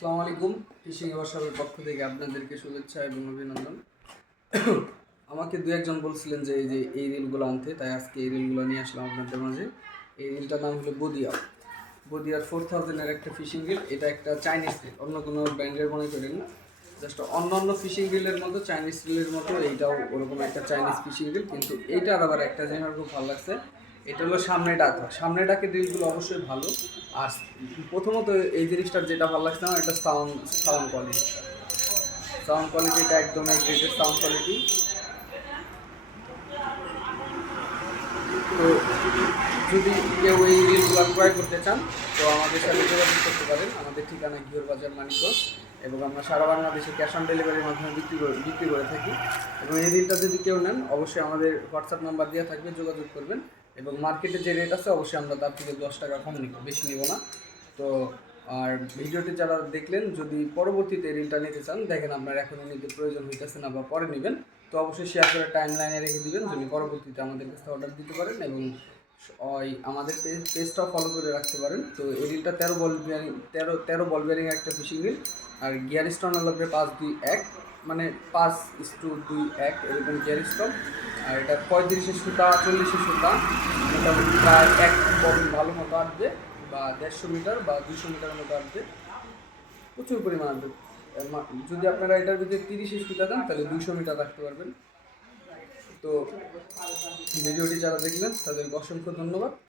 আসসালামু আলাইকুম। ফিশিং ওয়ার্কশপের পক্ষ থেকে আপনাদেরকে শুভেচ্ছা এবং অভিনন্দন। আমাকে দু একজন বলছিলেন যে এই রিলগুলো আনতে, তাই আজকে এই রিলগুলো নিয়ে আসলাম আপনাদের মাঝে। এই রিলটার নাম হলো বদিয়ার 4000-এর একটা ফিশিং রিল। এটা একটা চাইনিজ রিল, অন্য কোনো ব্র্যান্ডের মনে করেন না। জাস্ট অন্য ফিশিং রিলের মতো, চাইনিজ রিলের মতো এইটাও ওরকম একটা চাইনিজ ফিশিং রিল। কিন্তু এইটার আবার একটা জিনিস আমার খুব ভালো লাগছে, এটা হলো সামনে ডাকের রিলগুলো অবশ্যই ভালো। আর প্রথমত এই জিনিসটার যেটা ভালো লাগছে আমার, এটা সাউন্ড কোয়ালিটিটা একদম গ্রেটেড সাউন্ড কোয়ালিটি। তো যদি কেউ এই রিলগুলো ক্রয় করতে চান তো আমাদের সাথে যোগাযোগ করতে পারেন। আমাদের ঠিকানা ঘিওর বাজার মানিকগঞ্জ, এবং আমরা সারা বাংলাদেশে ক্যাশ অন ডেলিভারির মাধ্যমে বিক্রি করে থাকি। এবং এই রিলটা যদি কেউ নেন অবশ্যই আমাদের হোয়াটসঅ্যাপ নাম্বার দেওয়া থাকবে, যোগাযোগ করবেন। এবং মার্কেটে যে রেট আছে অবশ্যই আমরা তার থেকে 10 টাকা কম নিব, বেশি নিব না। তো আর ভিডিওটি যারা দেখলেন, যদি পরবর্তীতে রিলটা নিতে চান, দেখেন আপনার এখনও নিতে প্রয়োজন হইতেছে না বা পরে নেবেন, তো অবশ্যই শেয়ার করে টাইম লাইনে রেখে দিবেন, যদি পরবর্তীতে আমাদের কাছে অর্ডার দিতে পারেন। এবং ওই আমাদের পেজটাও ফলো করে রাখতে পারেন। তো এই রিলটা 13 বল বেয়ারিং একটা ফিশিং রিল। আর গিয়ার স্টোন হলো 5-2-1, মানে 5:2-1 এরকম গিয়ার স্টোন। আর এটা 35-এর সুতা, 40-এর সুতা, মোটামুটি প্রায় এক বল ভালো মতো আসবে, বা 150 মিটার বা 200 মিটারের মতো আসবে, প্রচুর পরিমাণ আসবে। যদি আপনারা এটার ভিতরে 30-এর সুতা দেন তাহলে 200 মিটার রাখতে পারবেন। তো ভিডিওটি যারা দেখলেন তাদেরকে অসংখ্য ধন্যবাদ।